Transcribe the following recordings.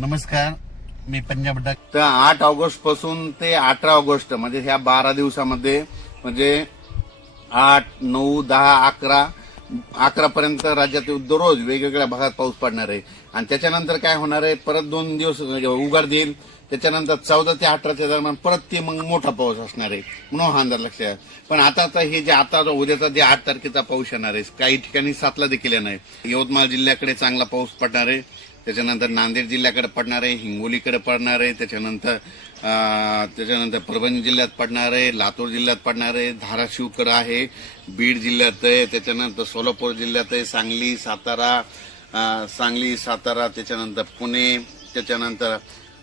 नमस्कार मी पंजाब डक तर आठ ऑगस्टपासून ते अठरा ऑगस्ट म्हणजे ह्या बारा दिवसामध्ये म्हणजे आठ नऊ दहा अकरा अकरा पर्यंत राज्यात दररोज वेगवेगळ्या भागात पाऊस पडणार आहे. आणि त्याच्यानंतर काय होणार आहे? परत दोन दिवस म्हणजे उघड देईल. त्याच्यानंतर चौदा ते अठराच्या दरम्यान परत ते मग मोठा पाऊस असणार आहे. म्हणून हा अंदाज लक्षात पण आता हे जे आता उद्याचा जे आठ तारखेचा पाऊस येणार आहे काही ठिकाणी सातला देखील येणार आहे. यवतमाळ जिल्ह्याकडे चांगला पाऊस पडणार आहे. त्याच्यानंतर नांदेड जिल्ह्याकडे पडणार आहे हिंगोलीकडे पडणार आहे त्याच्यानंतर त्याच्यानंतर परभणी जिल्ह्यात पडणार आहे लातूर जिल्ह्यात पडणार आहे धाराशिवकडं आहे बीड जिल्ह्यात आहे त्याच्यानंतर सोलापूर जिल्ह्यात आहे सांगली सातारा सांगली सातारा त्याच्यानंतर पुणे त्याच्यानंतर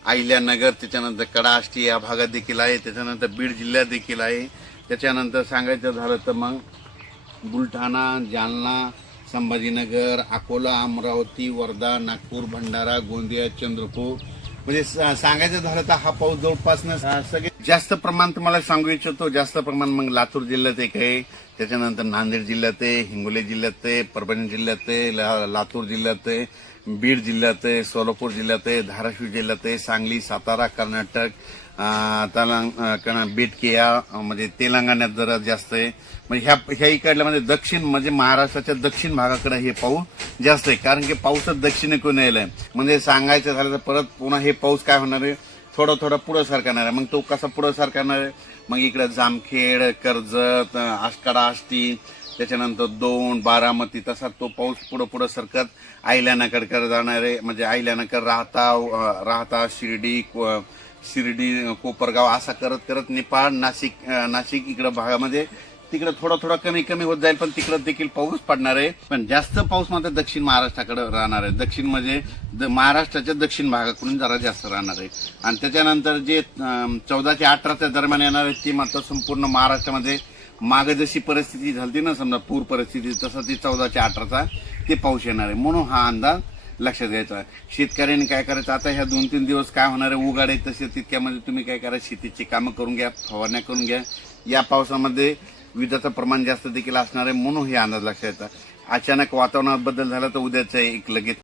अहिल्यानगर त्याच्यानंतर कडाष्टी या भागात देखील आहे त्याच्यानंतर बीड जिल्ह्यात देखील आहे. त्याच्यानंतर सांगायचं झालं तर मग बुलढाणा जालना संभाजीनगर अकोला अमरावती वर्धा नागपूर भंडारा गोंदिया चंद्रपूर म्हणजे स- सांगायचं झालं तर हा पाऊस जवळपास सगळे जास्त प्रमाण तुम्हाला सांगू इच्छितो. जास्त प्रमाण मग लातूर जिल्ह्यात एक आहे. त्याच्यानंतर नांदेड जिल्ह्यात आहे हिंगोली जिल्ह्यात आहे परभणी जिल्ह्यात आहे ला- लातूर जिल्ह्यात आहे बीड जिल्ह्यात आहे सोलापूर जिल्ह्यात आहे धाराशिव जिल्ह्यात आहे सांगली सातारा कर्नाटक अं, बेटकिया म्हणजे तेलंगणात जरा जास्त आहे. म्हणजे ह्या ह्या इकडल्या म्हणजे दक्षिण म्हणजे महाराष्ट्राच्या दक्षिण भागाकडे हे पाऊस जास्त आहे. कारण की पाऊसच दक्षिणेकडून यायलाय. म्हणजे सांगायचं झालं तर परत पुन्हा हे पाऊस काय होणार आहे? थोडं थोडं पुढं सरकारणार आहे. मग तो कसा पुढं सरकारणार आहे? मग इकडं जामखेड कर्जत अं, आष्टाडा आष्टी त्याच्यानंतर दोन बारामती तसा तो पाऊस पुढं पुढं सरकत आयल्यानाकडे जाणार आहे. म्हणजे आयल्यानाकर राहता राहता शिर्डी को- शिर्डी कोपरगाव असा करत करत नेपाळ नाशिक नाशिक इकडं भागामध्ये तिकडे थोडा थोडा कमी कमी होत जाईल पण तिकडे देखील पाऊस पडणार आहे. पण जास्त पाऊस मात्र दक्षिण महाराष्ट्राकडे राहणार आहे. दक्षिण म्हणजे द- महाराष्ट्राच्या दक्षिण भागाकडून जरा जास्त राहणार आहे. आणि त्याच्यानंतर जे चौदा ते अठराच्या दरम्यान येणार आहे ती मात्र संपूर्ण महाराष्ट्रामध्ये मागे जशी परिस्थिती झाली ना समजा पूर परिस्थिती तसं ती चौदाच्या अठराचा ते पाऊस येणार आहे. म्हणून हा अंदाज लक्षात घ्यायचा शेतकऱ्यांनी काय करायचं? आता ह्या दोन तीन दिवस काय होणार आहे? उगाडे तसे तितक्यामध्ये म्हणजे तुम्ही काय करा? शेतीची कामं करून घ्या फवारण्या करून घ्या. या पावसामध्ये विजाचं प्रमाण जास्त देखील असणार आहे म्हणून हे अंदाज लक्षात येतात अचानक वातावरणात बदल झाला तर उद्याचं एक लगेच